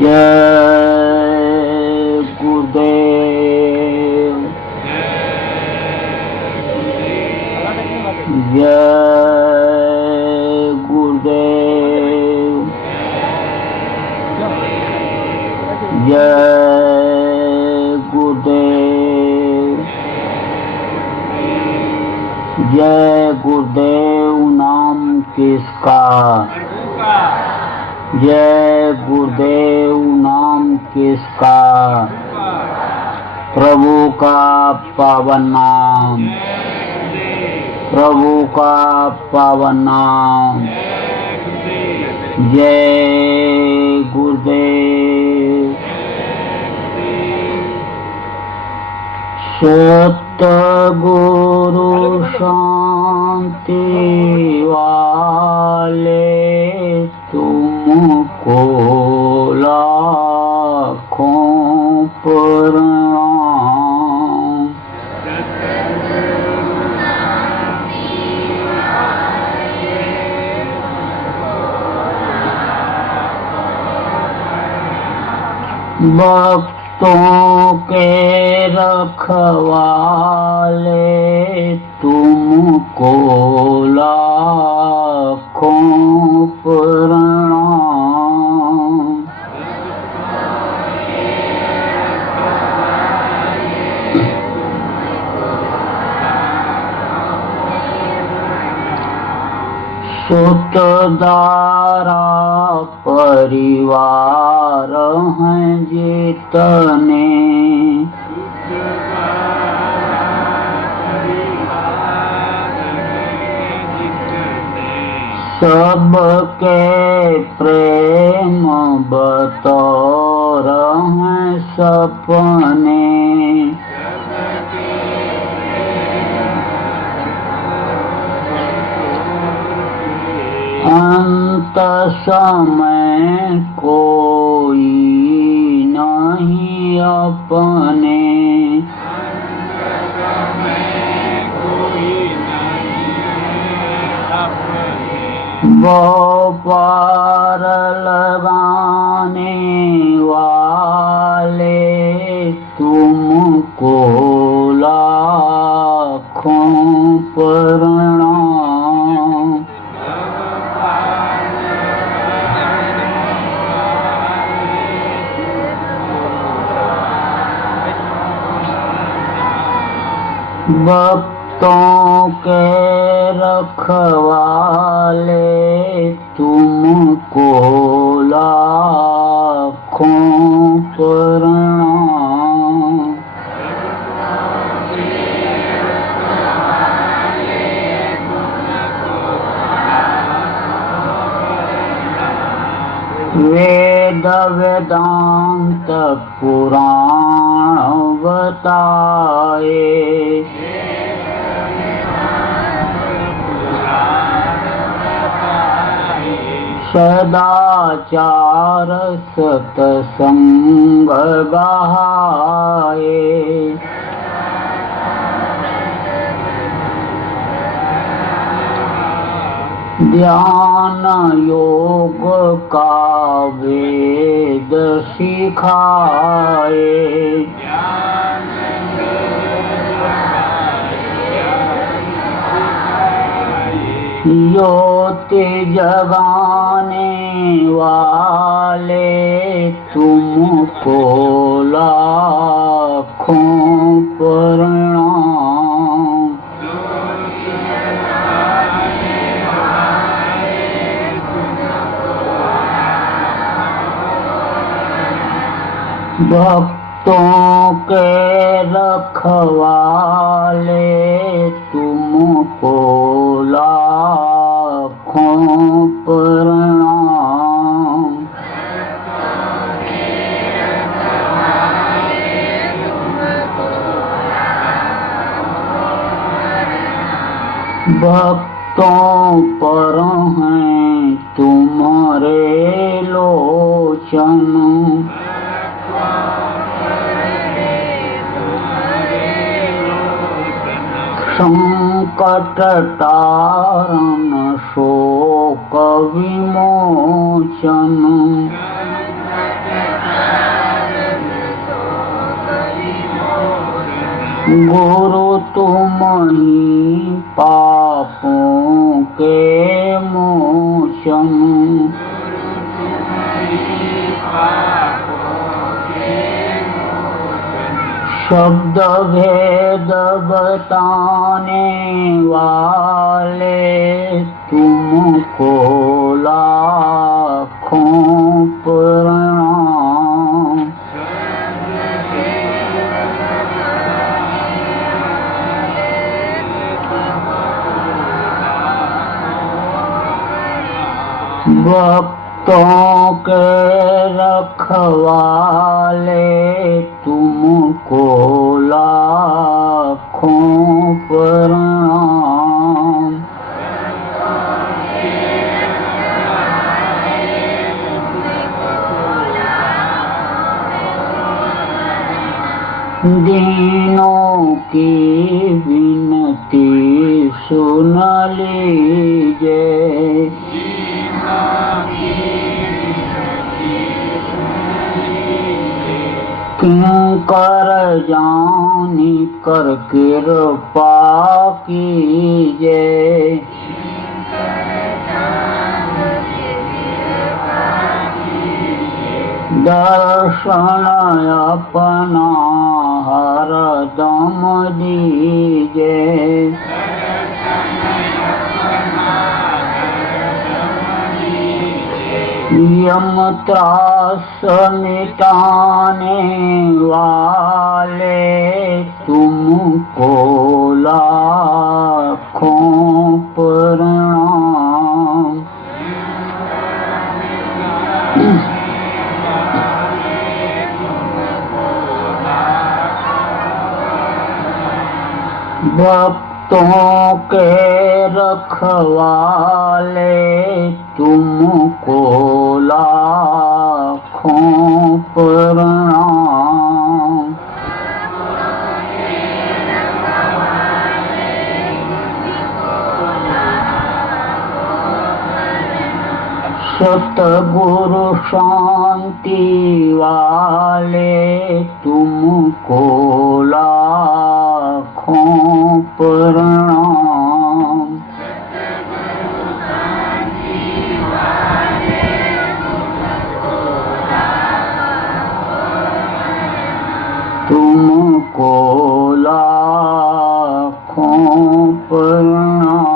जय गुरुदेव, जय गुरुदेव, जय गुरुदेव, जय गुरुदेव नाम किसका, जय गुरुदेव नाम किसका, प्रभु का पावन नाम, प्रभु का पावन नाम। जय गुरुदेव। सतगुरु शांति वाले तुमको लाखों प्रणाम। भक्तों के रखवाले तुमको लाखों प्रणाम। सुतदारा परिवार हैं जितने, सबके प्रेम बतौर हैं सपने। अंत समय कोई नहीं अपने, वो पार लगाने वाले तुमको लाखों प्रणाम। भक्तों के रखवाले तुमको लाखों प्रणाम। वेद वेदांत पुराण बताए, सदाचार सतसंग गाए। ध्यान योग का वेद सिखाए। योति जगाने वाले तुमको लाखों प्रणाम। भक्तों के रखवाले तुमको लाखों प्रणाम। भक्तों पर हैं तुम्हारे लोचन। संकट तारण शोक विमोचन। गुरु तुम ही पापों के मोचन। शब्द भेद बताने वाले तुमको लाखों प्रणाम। भक्तों के रखवाले तुमको लाखों प्रणाम। दीनों की विनती सुन लीजिए। किंकर जानी कर कृपा कीजिए। दर्शन अपना हरदम दीजिए। यम त्रास मिटाने वाले तुमको लाखों प्रणाम। भक्तों के रखवाले तुमको लाखों प्रणाम। सतगुरु शांति वाले तुमको लाखों प्रणाम। तुमको लाखों प्रणाम।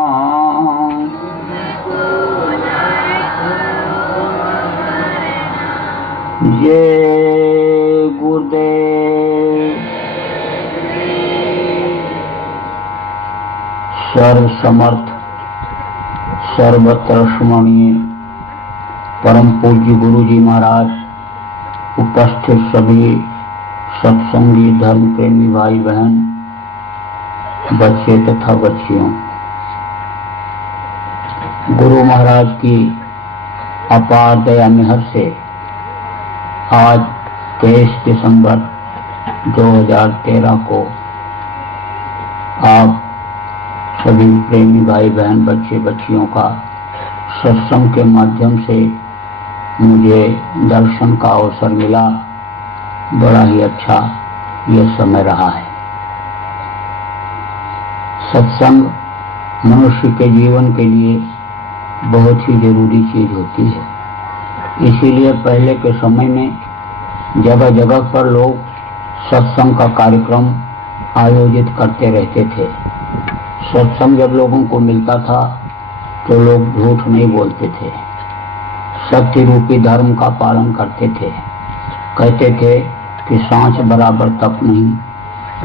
जय गुरुदेव। सर्व समर्थ सर्वत्र स्मरणीय परम पूज्य गुरु जी महाराज, उपस्थित सभी सत्संगी धर्म प्रेमी भाई बहन, बच्चे तथा बच्चियों, गुरु महाराज की अपार दया मेहर से आज 23 दिसंबर 2013 को आप सभी प्रेमी भाई बहन बच्चे बच्चियों का सत्संग के माध्यम से मुझे दर्शन का अवसर मिला। बड़ा ही अच्छा यह समय रहा है। सत्संग मनुष्य के जीवन के लिए बहुत ही जरूरी चीज होती है। इसीलिए पहले के समय में जगह जगह पर लोग सत्संग का कार्यक्रम आयोजित करते रहते थे। सत्संग जब लोगों को मिलता था तो लोग झूठ नहीं बोलते थे, सत्य रूपी धर्म का पालन करते थे। कहते थे कि सांच बराबर तप नहीं,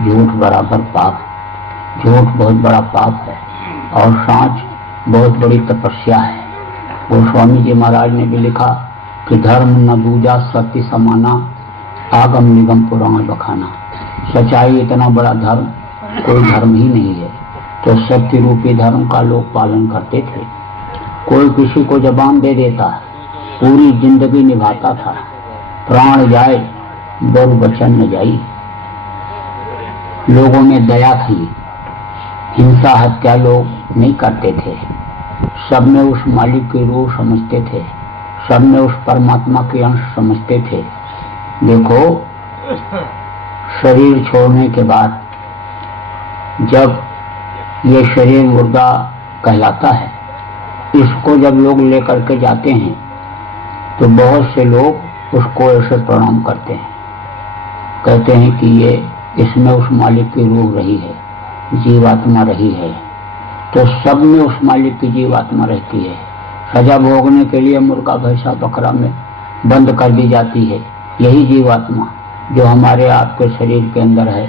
झूठ बराबर पाप। झूठ बहुत बड़ा पाप है और सांच बहुत बड़ी तपस्या है। गोस्वामी जी महाराज ने भी लिखा कि धर्म न दूजा सत्य समाना, आगम निगम पुराण बखाना। सच्चाई इतना बड़ा धर्म कोई धर्म ही नहीं है। तो सत्य रूपी धर्म का लोग पालन करते थे। कोई किसी को जबान दे देता, पूरी जिंदगी निभाता था। प्राण जाए बर वचन न जाई। लोगों में दया थी, हिंसा हत्या लोग नहीं करते थे। सब में उस मालिक की रूह समझते थे, सब में उस परमात्मा के अंश समझते थे। देखो, शरीर छोड़ने के बाद जब ये शरीर मुर्दा कहलाता है, इसको जब लोग लेकर के जाते हैं तो बहुत से लोग उसको ऐसे प्रणाम करते हैं, कहते हैं कि ये इसमें उस मालिक की रूह रही है, जीवात्मा रही है। तो सब में उस मालिक की जीवात्मा रहती है। सजा भोगने के लिए मुर्गा भैंसा बकरा में बंद कर दी जाती है। यही जीवात्मा जो हमारे आपके शरीर के अंदर है,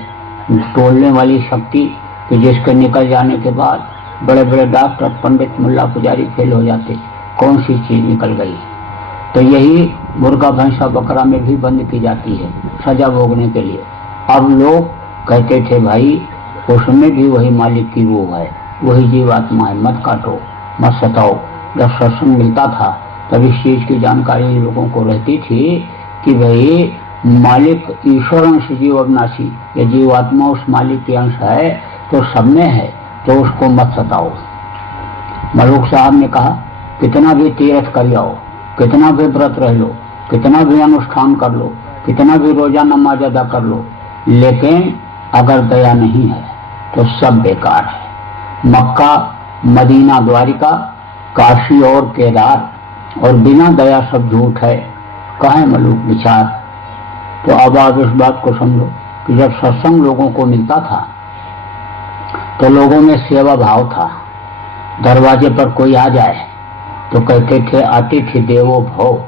तोड़ने वाली शक्ति कि जिसके निकल जाने के बाद बड़े बड़े डॉक्टर पंडित मुल्ला पुजारी फेल हो जाते, कौन सी चीज निकल गई। तो यही मुर्गा भैंसा बकरा में भी बंद की जाती है सजा भोगने के लिए। अब लोग कहते थे भाई उसमें भी वही मालिक की रूह है, वही जीवात्मा है, मत काटो मत सताओ। जब सत्संग मिलता था तब इस चीज की जानकारी लोगों को रहती थी कि भाई मालिक ईश्वर अंश जीव अविनाशी, ये जीवात्मा उस मालिक के अंश है तो सब में है, तो उसको मत सताओ। मलूक साहब ने कहा कितना भी तीर्थ कर जाओ, कितना भी व्रत रह लो, कितना भी अनुष्ठान कर लो, कितना भी रोजा नमाज अदा कर लो, लेकिन अगर दया नहीं है तो सब बेकार है। मक्का, मदीना, द्वारिका, काशी और केदार और बिना दया सब झूठ है। कहे मलूक विचार। तो अब आप इस बात को समझो कि जब सत्संग लोगों को मिलता था तो लोगों में सेवा भाव था। दरवाजे पर कोई आ जाए तो कहते थे अतिथि देवो भव,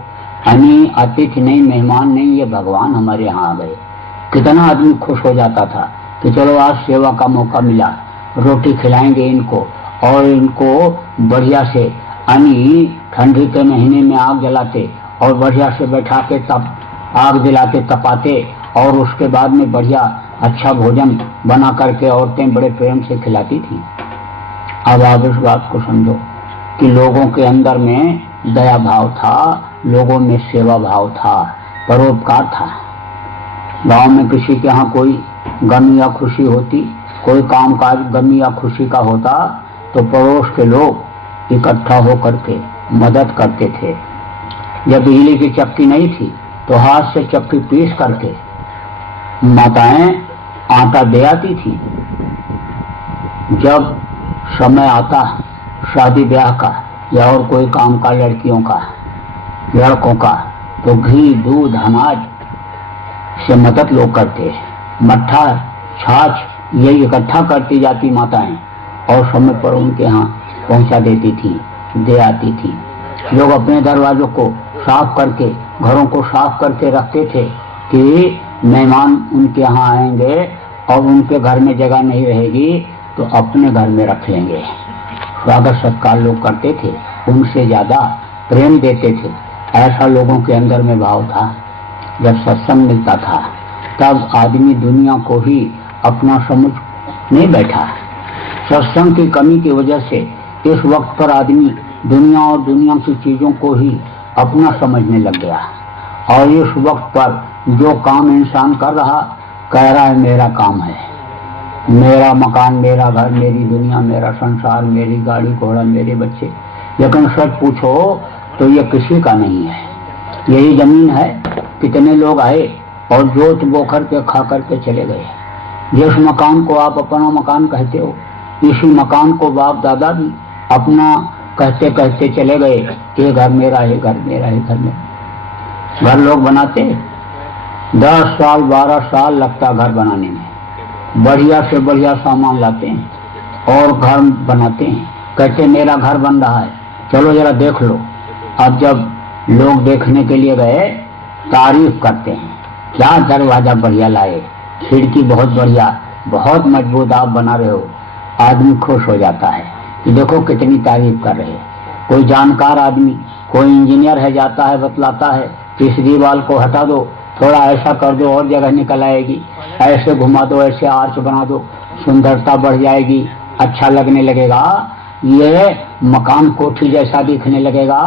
यानी अतिथि नहीं, मेहमान नहीं, ये भगवान हमारे यहाँ आ गए। कितना आदमी खुश हो जाता था कि चलो आज सेवा का मौका मिला, रोटी खिलाएंगे इनको और इनको बढ़िया से, यानी ठंडी के महीने में आग जलाते और बढ़िया से बैठा के तप आग जलाते तपाते और उसके बाद में बढ़िया अच्छा भोजन बना करके औरतें बड़े प्रेम से खिलाती थी। अब आप इस बात को समझो कि लोगों के अंदर में दया भाव था, लोगों में सेवा भाव था, परोपकार था। गांव में किसी के यहाँ कोई गम या खुशी होती, कोई कामकाज गम या खुशी का होता तो पड़ोस के लोग इकट्ठा होकर के मदद करते थे। जब बिजली की चक्की नहीं थी तो हाथ से चक्की पीस करके माताएं आटा दे आती थी। जब समय आता शादी ब्याह का या और कोई काम का, लड़कियों का, लड़कों का, तो घी दूध अनाज से मदद लोग करते। मट्ठा छाछ यही इकट्ठा करती जाती माताएं और समय पर उनके यहाँ पहुंचा देती थी, दे आती थी। लोग अपने दरवाजों को साफ करके, घरों को साफ करके रखते थे कि मेहमान उनके यहाँ आएंगे और उनके घर में जगह नहीं रहेगी तो अपने घर में रख लेंगे। स्वागत सत्कार लोग करते थे, उनसे ज्यादा प्रेम देते थे। ऐसा लोगों के अंदर में भाव था। जब सत्संग मिलता था तब आदमी दुनिया को ही अपना समझ नहीं बैठा। सत्संग की कमी की वजह से इस वक्त पर आदमी दुनिया और दुनिया की चीजों को ही अपना समझने लग गया। और इस वक्त पर जो काम इंसान कर रहा, कह रहा है मेरा काम है, मेरा मकान, मेरा घर, मेरी दुनिया, मेरा संसार, मेरी गाड़ी घोड़ा, मेरे बच्चे। लेकिन सच पूछो तो ये किसी का नहीं है। यही जमीन है, कितने लोग आए और जोत बो करके खा करके चले गए। जिस मकान को आप अपना मकान कहते हो, इसी मकान को बाप दादा भी अपना कहते कहते चले गए। ये घर मेरा है, घर मेरा है, घर मेरा। घर लोग बनाते 10 साल 12 साल लगता घर बनाने में, बढ़िया से बढ़िया सामान लाते हैं और घर बनाते हैं, कहते मेरा घर बन रहा है, चलो जरा देख लो। अब जब लोग देखने के लिए गए, तारीफ करते हैं, क्या दरवाजा बढ़िया लाए, खिड़की बहुत बढ़िया, बहुत मजबूत आप बना रहे हो। आदमी खुश हो जाता है कि देखो कितनी तारीफ कर रहे हैं। कोई जानकार आदमी, कोई इंजीनियर है, जाता है बतलाता है कि इस दीवार को हटा दो, थोड़ा ऐसा कर दो और जगह निकल आएगी, ऐसे घुमा दो, ऐसे आर्च बना दो, सुंदरता बढ़ जाएगी, अच्छा लगने लगेगा, ये मकान कोठी जैसा दिखने लगेगा।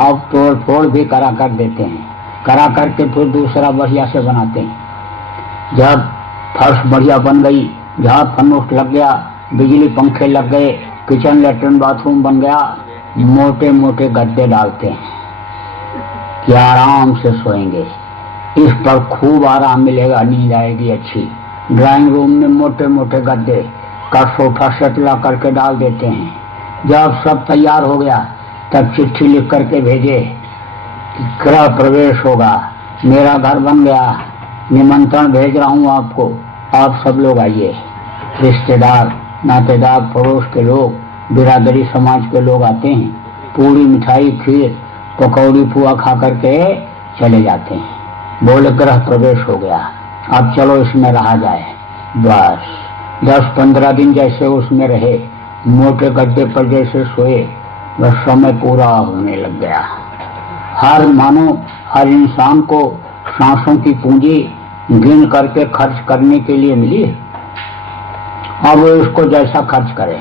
अब तोड़ फोड़ भी करा कर देते हैं, करा करके फिर दूसरा बढ़िया से बनाते हैं। जब फर्श बढ़िया बन गई, जहाँ फन्नुस लग गया, बिजली पंखे लग गए, किचन लेटरिन बाथरूम बन गया, मोटे मोटे गद्दे डालते हैं कि आराम से सोएंगे, इस पर खूब आराम मिलेगा, नींद आएगी अच्छी। ड्राइंग रूम में मोटे मोटे गद्दे का सोफा सेट ला करके डाल देते हैं। जब सब तैयार हो गया तब चिट्ठी लिख करके भेजे कि गृह प्रवेश होगा, मेरा घर बन गया, निमंत्रण भेज रहा हूँ आपको, आप सब लोग आइए। रिश्तेदार, नातेदार, पड़ोस के लोग, बिरादरी समाज के लोग आते हैं, पूरी मिठाई, खीर, पकौड़ी, पुआ खा करके चले जाते हैं। बोले गृह प्रवेश हो गया, अब चलो इसमें रहा जाए। बस 10-15 दिन जैसे उसमें रहे, मोटे गद्दे पर जैसे सोए, बस समय पूरा होने लग गया। हर इंसान को सांसों की पूंजी गिन करके खर्च करने के लिए मिली। अब वो इसको जैसा खर्च करे,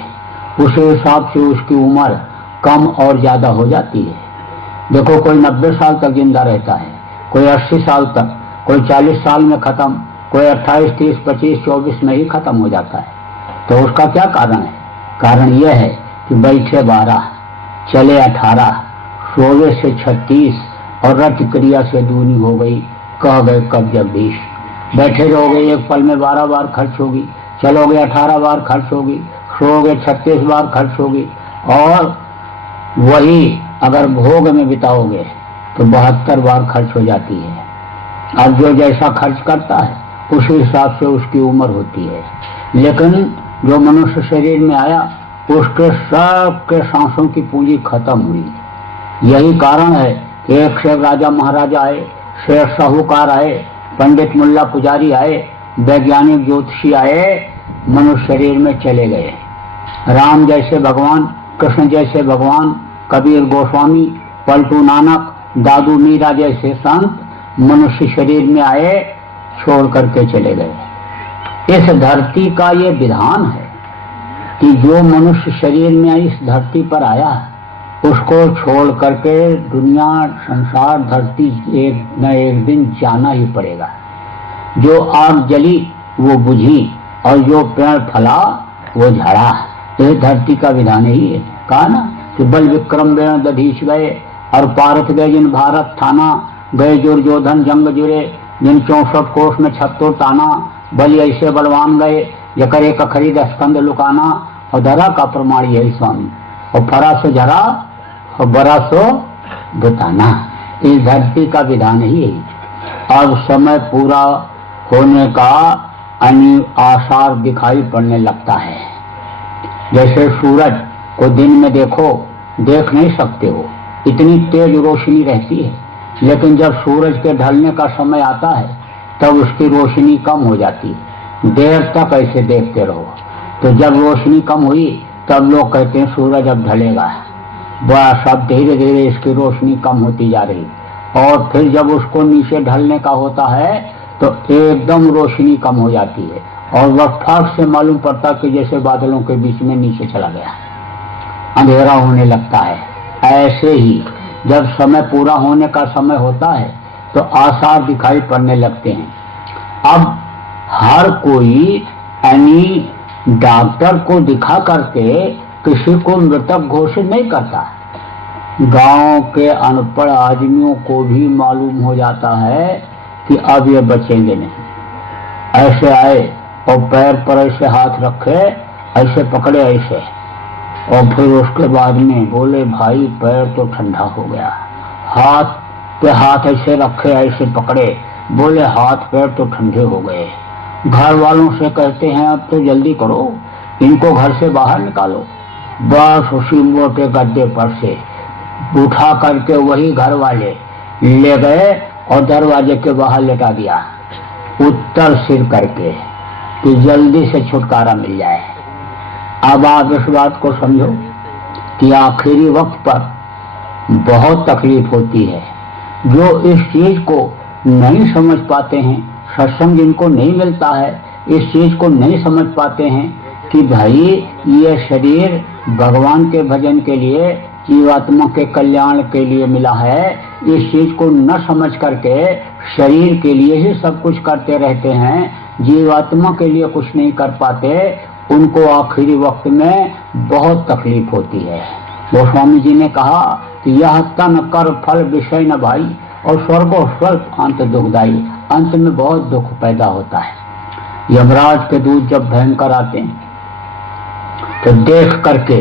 उसी हिसाब से उसकी उम्र कम और ज्यादा हो जाती है। देखो, कोई 90 साल तक जिंदा रहता है, कोई 80 साल तक, कोई 40 साल में खत्म, कोई 28, 30, 25, 24 में ही खत्म हो जाता है। तो उसका क्या कारण है? कारण यह है कि बैठे 12, चले 18, सोवे से 36 और रत क्रिया से दूनी हो गई, कह गए कब जब 20। बैठे रहोगे एक पल में 12 बार खर्च होगी, चलोगे 18 बार खर्च होगी, सोओगे 36 बार खर्च होगी, और वही अगर भोग में बिताओगे तो 72 बार खर्च हो जाती है। अब जो जैसा खर्च करता है उसी हिसाब से उसकी उम्र होती है। लेकिन जो मनुष्य शरीर में आया, उसके सबके सांसों की पूंजी खत्म हुई। यही कारण है कि एक से राजा महाराजा आए, शेर साहूकार आए, पंडित मुल्ला पुजारी आए, वैज्ञानिक ज्योतिषी आए, मनुष्य शरीर में चले गए। राम जैसे भगवान, कृष्ण जैसे भगवान, कबीर गोस्वामी, पलटू नानक, दादू मीरा जैसे संत मनुष्य शरीर में आए, छोड़ करके चले गए। इस धरती का ये विधान है कि जो मनुष्य शरीर में इस धरती पर आया, उसको छोड़ करके दुनिया, संसार, धरती एक न एक दिन जाना ही पड़ेगा। जो आग जली वो बुझी और जो पेड़ फला वो झड़ा। यह धरती का विधान ही है। कहा ना कि बल विक्रम वेण दधीच गए और पारथ गए जिन भारत थाना, गए दुर्योधन जंग जुरे जिन 64 कोष में 76 ताना, बलि ऐसे बलवान गए जकर एक खरीद स्कंद लुकाना, और धरा का प्रमाण यही स्वामी, और फरा सो झरा और बरा सो बुताना। इस धरती का विधान ही है। अब समय पूरा होने का आसार दिखाई पड़ने लगता है। जैसे सूरज को दिन में देखो, देख नहीं सकते हो, इतनी तेज रोशनी रहती है, लेकिन जब सूरज के ढलने का समय आता है तब उसकी रोशनी कम हो जाती है। देर तक ऐसे देखते रहो, तो जब रोशनी कम हुई तब लोग कहते हैं सूरज अब ढलेगा। बस अब धीरे धीरे इसकी रोशनी कम होती जा रही, और फिर जब उसको नीचे ढलने का होता है तो एकदम रोशनी कम हो जाती है, और वह फट से मालूम पड़ता कि जैसे बादलों के बीच में नीचे चला गया, अंधेरा होने लगता है। ऐसे ही जब समय पूरा होने का समय होता है तो आसार दिखाई पड़ने लगते हैं। अब हर कोई यानी डॉक्टर को दिखा करके किसी को मृतक घोषित नहीं करता। गांव के अनपढ़ आदमियों को भी मालूम हो जाता है कि अब ये बचेंगे नहीं। ऐसे आए और पैर पर ऐसे हाथ रखे, ऐसे पकड़े ऐसे, और फिर उसके बाद में बोले भाई पैर तो ठंडा हो गया। हाथ पे हाथ ऐसे रखे, ऐसे पकड़े, बोले हाथ पैर तो ठंडे हो गए। घर वालों से कहते हैं अब तो जल्दी करो, इनको घर से बाहर निकालो। बस उसी मोटे गद्दे पर से उठा करके वही घर वाले ले गए और दरवाजे के बाहर लेटा दिया, उत्तर सिर करके, कि जल्दी से छुटकारा मिल जाए। अब आप इस बात को समझो कि आखिरी वक्त पर बहुत तकलीफ होती है। जो इस चीज को नहीं समझ पाते हैं, सत्संग जिनको नहीं मिलता है, इस चीज को नहीं समझ पाते हैं कि भाई ये शरीर भगवान के भजन के लिए, जीवात्मा के कल्याण के लिए मिला है, इस चीज को न समझ करके शरीर के लिए ही सब कुछ करते रहते हैं, जीवात्मा के लिए कुछ नहीं कर पाते, उनको आखिरी वक्त में बहुत तकलीफ होती है। गोस्वामी जी ने कहा कि यह तन कर फल विषय न भाई, और स्वर्गो स्वल्प अंत दुखदाई, अंत में बहुत दुख पैदा होता है। यमराज के दूत जब भयंकर आते हैं तो देख करके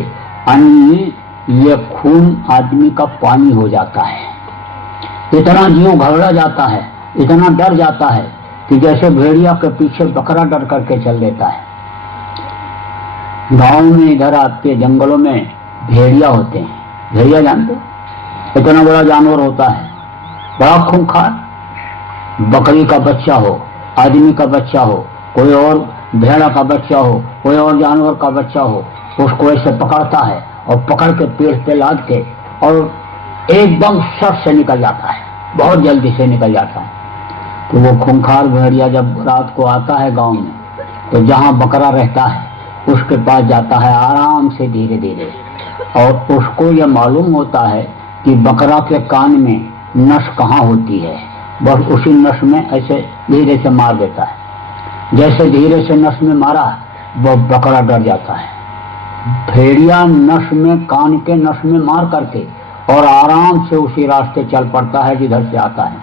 अन्य ये खून आदमी का पानी हो जाता है। इतना जीव घबरा जाता है, इतना डर जाता है कि जैसे भेड़िया के पीछे बकरा डर करके चल देता है। गांव में इधर आपके जंगलों में भेड़िया होते हैं, भेड़िया जानते हो? इतना बड़ा जानवर होता है, बड़ा खूंखार। बकरी का बच्चा हो, आदमी का बच्चा हो, कोई और भेड़ा का बच्चा हो, कोई और जानवर का बच्चा हो, उसको ऐसे पकड़ता है और पकड़ के पेड़ पे लाद के और एकदम सट से निकल जाता है, बहुत जल्दी से निकल जाता है। तो वो खूंखार भेड़िया जब रात को आता है गांव में, तो जहां बकरा रहता है उसके पास जाता है आराम से धीरे धीरे, और उसको ये मालूम होता है कि बकरा के कान में नस कहाँ होती है, बस उसी नस में ऐसे धीरे से मार देता है। जैसे धीरे से नस में मारा, वो बकरा डर जाता है। भेड़िया नस में, कान के नस में मार करके और आराम से उसी रास्ते चल पड़ता है जिधर से आता है,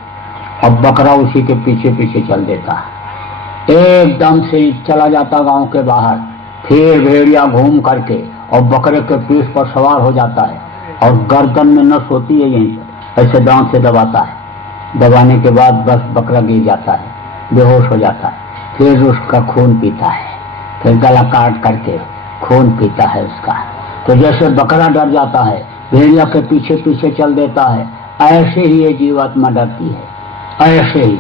और बकरा उसी के पीछे पीछे चल देता है। एकदम से चला जाता गांव के बाहर, फिर भेड़िया घूम करके और बकरे के पीठ पर सवार हो जाता है, और गर्दन में नस होती है यहीं पर, ऐसे दांत से दबाता है। दबाने के बाद बस बकरा गिर जाता है, बेहोश हो जाता है। फिर उसका खून पीता है, फिर गला काट करके खून पीता है उसका। तो जैसे बकरा डर जाता है, भेड़िया के पीछे पीछे चल देता है, ऐसे ही ये जीवात्मा डरती है। ऐसे ही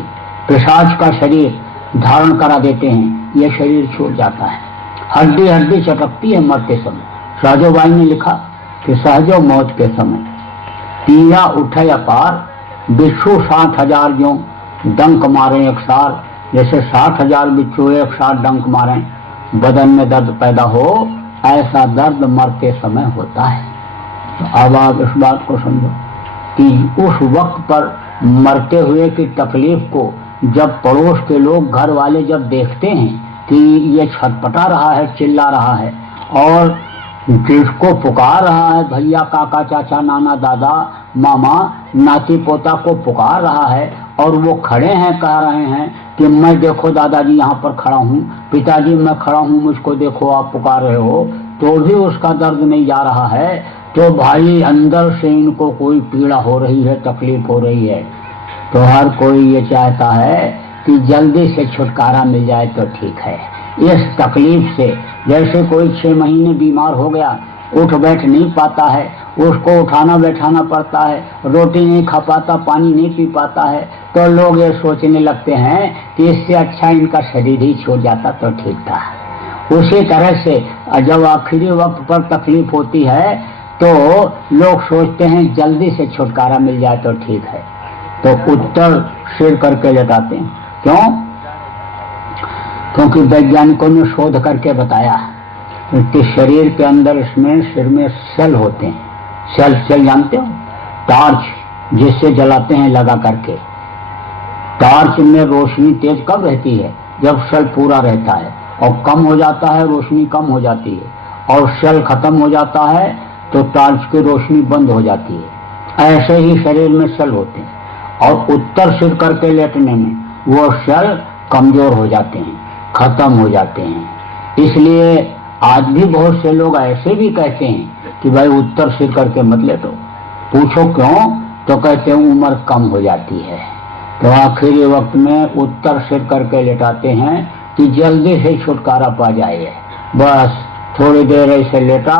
पिशाच का शरीर धारण करा देते हैं, ये शरीर छूट जाता है, हड्डी हड्डी चटकती है मरते समय। सहजोबाई ने लिखा कि सहजो मौत के समय पीड़ा उठे अपार, बिच्छू 60,000 जो डंक मारे एक सार, जैसे 60,000 बिच्छू एक साथ डंक मारे, बदन में दर्द पैदा हो, ऐसा दर्द मरते समय होता है। तो अब आप इस बात को समझो कि उस वक्त पर मरते हुए की तकलीफ को जब पड़ोस के लोग, घर वाले जब देखते हैं कि ये छटपटा रहा है, चिल्ला रहा है, और जिसको पुकार रहा है, भैया, काका, चाचा, नाना, दादा, मामा, नाती पोता को पुकार रहा है, और वो खड़े हैं, कह रहे हैं कि मैं देखो दादाजी यहाँ पर खड़ा हूँ, पिताजी मैं खड़ा हूँ, मुझको देखो आप पुकार रहे हो, तो भी उसका दर्द नहीं जा रहा है, तो भाई अंदर से इनको कोई पीड़ा हो रही है, तकलीफ हो रही है। तो हर कोई ये चाहता है कि जल्दी से छुटकारा मिल जाए तो ठीक है। इस तकलीफ से, जैसे कोई 6 महीने बीमार हो गया, उठ बैठ नहीं पाता है, उसको उठाना बैठाना पड़ता है, रोटी नहीं खा पाता, पानी नहीं पी पाता है, तो लोग ये सोचने लगते हैं कि इससे अच्छा इनका शरीर ही छोड़ जाता तो ठीक था। उसी तरह से जब आखिरी वक्त पर तकलीफ होती है तो लोग सोचते हैं जल्दी से छुटकारा मिल जाए तो ठीक है, तो उत्तर सिर करके लटाते हैं। क्यों? क्योंकि वैज्ञानिकों ने शोध करके बताया कि शरीर के अंदर, इसमें सिर में सेल होते हैं। सेल जानते हो? टॉर्च जिससे जलाते हैं लगा करके। टॉर्च में रोशनी तेज कब रहती है? जब शेल पूरा रहता है, और कम हो जाता है रोशनी कम हो जाती है, और शेल खत्म हो जाता है तो टॉर्च की रोशनी बंद हो जाती है। ऐसे ही शरीर में शेल होते हैं, और उत्तर सिर करके लेटने में वो शेल कमजोर हो जाते हैं, खत्म हो जाते हैं। इसलिए आज भी बहुत से लोग ऐसे भी कहते हैं कि भाई उत्तर सिर करके मत लेटो। पूछो क्यों? तो कहते हैं उम्र कम हो जाती है। तो आखिरी वक्त में उत्तर सिर करके लेटाते हैं कि जल्दी से छुटकारा पा जाए। बस थोड़ी देर ऐसे लेटा,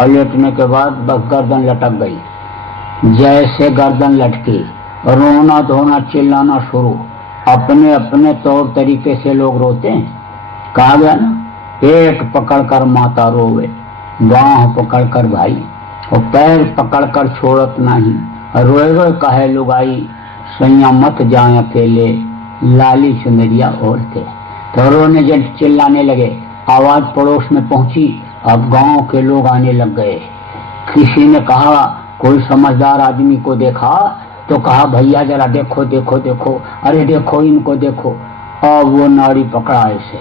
और लेटने के बाद बस गर्दन लटक गई। जैसे गर्दन लटकी, रोना धोना चिल्लाना शुरू। अपने अपने तौर तरीके से लोग रोते हैं। कहा गया ना, पेट पकड़कर माता रोवे, बाँह पकड़कर भाई, और पैर पकड़कर छोड़त नहीं। रोए रोए कहे लुगाई, सैया मत जाए अकेले, लाली चुनरिया ओढ़ते। तो रोने जब चिल्लाने लगे, आवाज पड़ोस में पहुंची। अब गांव के लोग आने लग गए। किसी ने कहा, कोई समझदार आदमी को देखा तो कहा, भैया जरा देखो देखो देखो, अरे देखो इनको देखो। और वो नाड़ी पकड़ा ऐसे,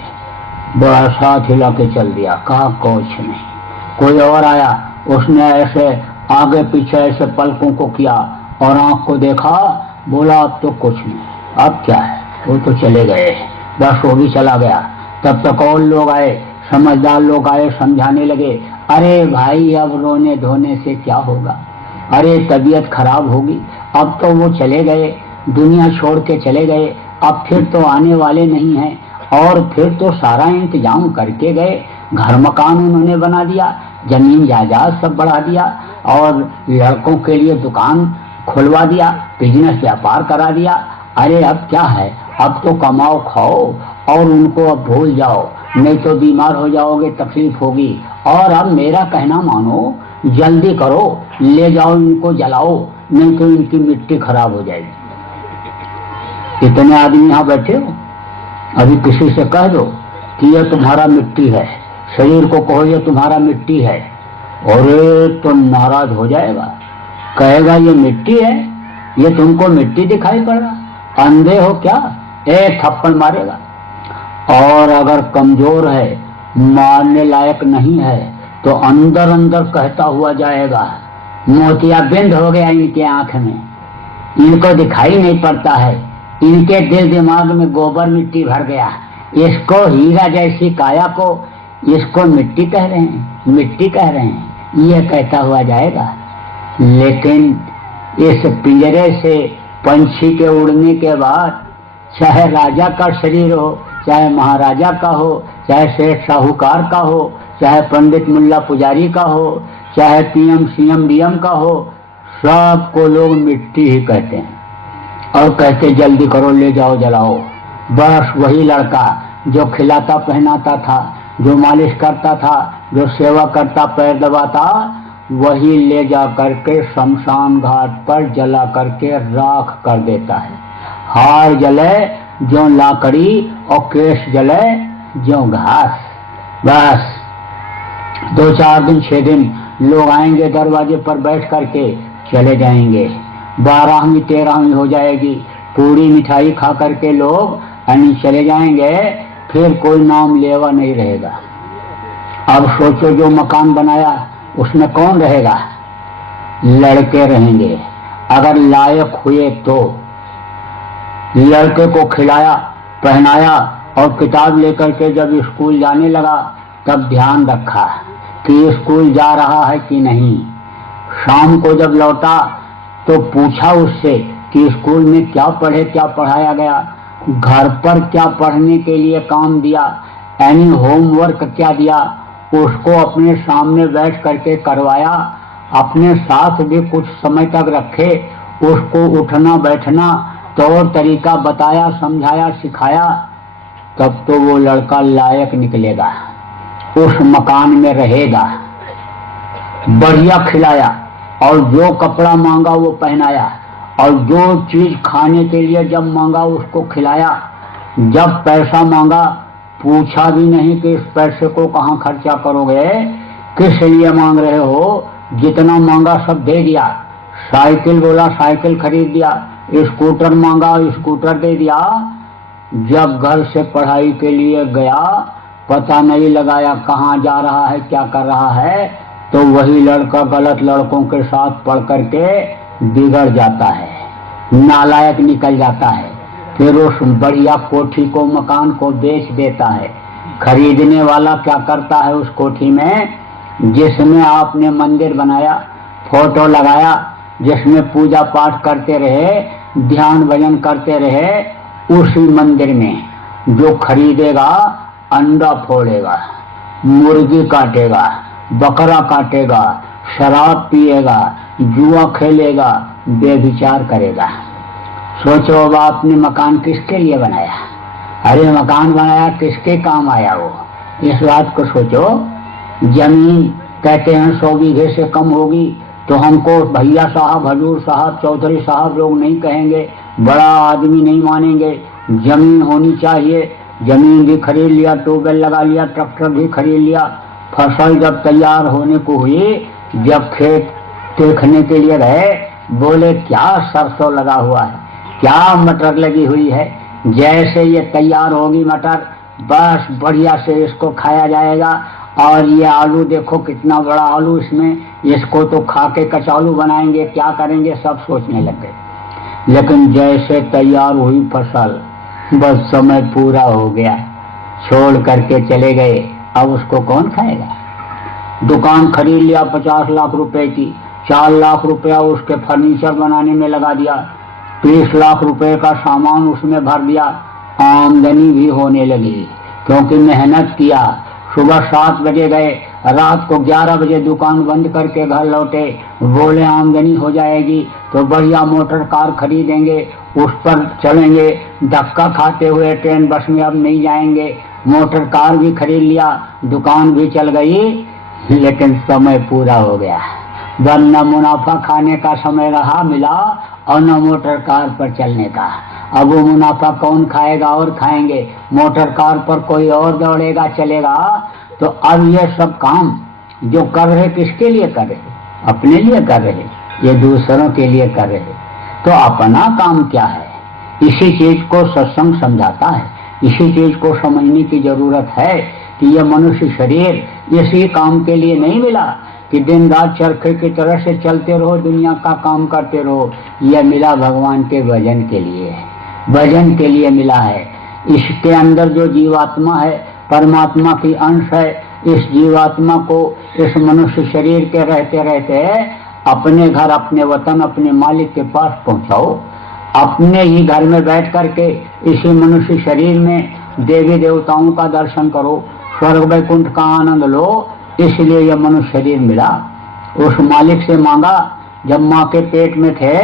बस हाथ हिला के चल दिया। कहा कुछ नहीं। कोई और आया, उसने ऐसे आगे पीछे ऐसे पलकों को किया और आंख को देखा, बोला अब तो कुछ नहीं, अब क्या है। वो तो चले गए, बस वो भी चला गया। तब तक और लोग आए, समझदार लोग आए, समझाने लगे, अरे भाई अब रोने धोने से क्या होगा, अरे तबीयत खराब होगी। अब तो वो चले गए, दुनिया छोड़ के चले गए, अब फिर तो आने वाले नहीं हैं। और फिर तो सारा इंतजाम करके गए, घर मकान उन्होंने बना दिया, जमीन जायदाद सब बढ़ा दिया, और लड़कों के लिए दुकान खुलवा दिया, बिजनेस व्यापार करा दिया। अरे अब क्या है, अब तो कमाओ खाओ और उनको अब भूल जाओ, नहीं तो बीमार हो जाओगे, तकलीफ होगी। और अब मेरा कहना मानो, जल्दी करो, ले जाओ इनको जलाओ, नहीं तो इनकी मिट्टी खराब हो जाएगी। इतने आदमी यहाँ बैठे हो, अभी किसी से कह दो कि ये तुम्हारा मिट्टी है, शरीर को कहो ये तुम्हारा मिट्टी है, और तो नाराज हो जाएगा, कहेगा ये मिट्टी है, ये तुमको मिट्टी दिखाई पड़ रहा, अंधे हो क्या, एक थप्पड़ मारेगा। और अगर कमजोर है, मारने लायक नहीं है, तो अंदर अंदर कहता हुआ जाएगा, मोतियाबिंद हो गया इनके आंख में, इनको दिखाई नहीं पड़ता है, इनके दिल दिमाग में गोबर मिट्टी भर गया, इसको हीरा जैसी काया को इसको मिट्टी कह रहे हैं, मिट्टी कह रहे हैं, ये कहता हुआ जाएगा। लेकिन इस पिंजरे से पंछी के उड़ने के बाद, चाहे राजा का शरीर हो, चाहे महाराजा का हो, चाहे सेठ साहूकार का हो, चाहे पंडित मुल्ला पुजारी का हो, चाहे पीएम सीएम डीएम का हो, सबको लोग मिट्टी ही कहते हैं। और कहते जल्दी करो, ले जाओ जलाओ। बस वही लड़का जो खिलाता पहनाता था, जो मालिश करता था, जो सेवा करता, पैर दबाता, वही ले जा करके शमशान घाट पर जला करके राख कर देता है। हार जले जो लाकड़ी, और केश जले जो घास। बस 2-4 दिन 6 दिन लोग आएंगे, दरवाजे पर बैठ करके चले जाएंगे। 12वीं 13वीं हो जाएगी, पूरी मिठाई खा करके लोग चले जाएंगे, फिर कोई नाम लेवा नहीं रहेगा। अब सोचो, जो मकान बनाया उसमें कौन रहेगा? लड़के रहेंगे। अगर लायक हुए तो लड़के को खिलाया पहनाया, और किताब लेकर के जब स्कूल जाने लगा तब ध्यान रखा कि स्कूल जा रहा है कि नहीं। शाम को जब लौटा तो पूछा उससे कि स्कूल में क्या पढ़े, क्या पढ़ाया गया, घर पर क्या पढ़ने के लिए काम दिया, यानी होमवर्क क्या दिया, उसको अपने सामने बैठ करके करवाया, अपने साथ भी कुछ समय तक रखे, उसको उठना बैठना तौर तरीका बताया, समझाया, सिखाया, तब तो वो लड़का लायक निकलेगा, उस मकान में रहेगा। बढ़िया खिलाया, और जो कपड़ा मांगा वो पहनाया, और जो चीज खाने के लिए जब मांगा उसको खिलाया। जब पैसा मांगा पूछा भी नहीं कि इस पैसे को कहाँ खर्चा करोगे, किस लिए मांग रहे हो, जितना मांगा सब दे दिया। साइकिल बोला, साइकिल खरीद दिया। स्कूटर मांगा, स्कूटर दे दिया। जब घर से पढ़ाई के लिए गया, पता नहीं लगाया कहाँ जा रहा है, क्या कर रहा है, तो वही लड़का गलत लड़कों के साथ पढ़ करके बिगड़ जाता है, नालायक निकल जाता है। फिर उस बढ़िया कोठी को, मकान को बेच देता है। खरीदने वाला क्या करता है, उस कोठी में जिसमें आपने मंदिर बनाया, फोटो लगाया, जिसमें पूजा पाठ करते रहे, ध्यान भजन करते रहे, उसी मंदिर में जो खरीदेगा अंडा फोड़ेगा, मुर्गी काटेगा, बकरा काटेगा, शराब पिएगा, जुआ खेलेगा, बेविचार करेगा। सोचो अब आपने मकान किसके लिए बनाया? अरे मकान बनाया किसके काम आया वो? इस बात को सोचो। जमीन कहते हैं 100 बीघे से कम होगी तो हमको भैया साहब, हजूर साहब, चौधरी साहब लोग नहीं कहेंगे, बड़ा आदमी नहीं मानेंगे। जमीन होनी चाहिए। जमीन भी खरीद लिया, ट्यूबवेल लगा लिया, ट्रैक्टर भी खरीद लिया। फसल जब तैयार होने को हुई, जब खेत देखने के लिए गए, बोले क्या सरसों लगा हुआ है, क्या मटर लगी हुई है। जैसे ये तैयार होगी मटर, बस बढ़िया से इसको खाया जाएगा। और ये आलू देखो कितना बड़ा आलू, इसमें इसको तो खा के कचालू बनाएंगे, क्या करेंगे, सब सोचने लग गए। लेकिन जैसे तैयार हुई फसल, बस समय पूरा हो गया, छोड़ करके चले गए। अब उसको कौन खाएगा? दुकान खरीद लिया 50 लाख रुपए की, 4 लाख रुपया उसके फर्नीचर बनाने में लगा दिया, 30 लाख रुपए का सामान उसमें भर दिया। आमदनी भी होने लगी क्योंकि मेहनत किया। सुबह 7 बजे गए, रात को 11 बजे दुकान बंद करके घर लौटे। बोले आमदनी हो जाएगी तो बढ़िया मोटर कार खरीदेंगे, उस पर चलेंगे, धक्का खाते हुए ट्रेन बस में अब नहीं जाएंगे। मोटर कार भी खरीद लिया, दुकान भी चल गई, लेकिन समय पूरा हो गया। न मुनाफा खाने का समय रहा मिला और न मोटर कार पर चलने का। अब वो मुनाफा कौन खाएगा? और खाएंगे मोटर कार पर कोई और दौड़ेगा, चलेगा। तो अब ये सब काम जो कर रहे, किसके लिए कर रहे? अपने लिए कर रहे, ये दूसरों के लिए कर रहे। तो अपना काम क्या है, इसी चीज को सत्संग समझाता है। इसी चीज को समझने की जरूरत है कि यह मनुष्य शरीर इसी काम के लिए नहीं मिला कि दिन रात चरखे की तरह से चलते रहो, दुनिया का काम करते रहो। यह मिला भगवान के भजन के लिए, भजन के लिए मिला है। इसके अंदर जो जीवात्मा है, परमात्मा की अंश है। इस जीवात्मा को इस मनुष्य शरीर के रहते रहते अपने घर, अपने वतन, अपने मालिक के पास पहुंचाओ। अपने ही घर में बैठ करके इसी मनुष्य शरीर में देवी देवताओं का दर्शन करो, स्वर्ग वैकुंठ का आनंद लो। इसलिए यह मनुष्य शरीर मिला। उस मालिक से मांगा, जब माँ के पेट में थे,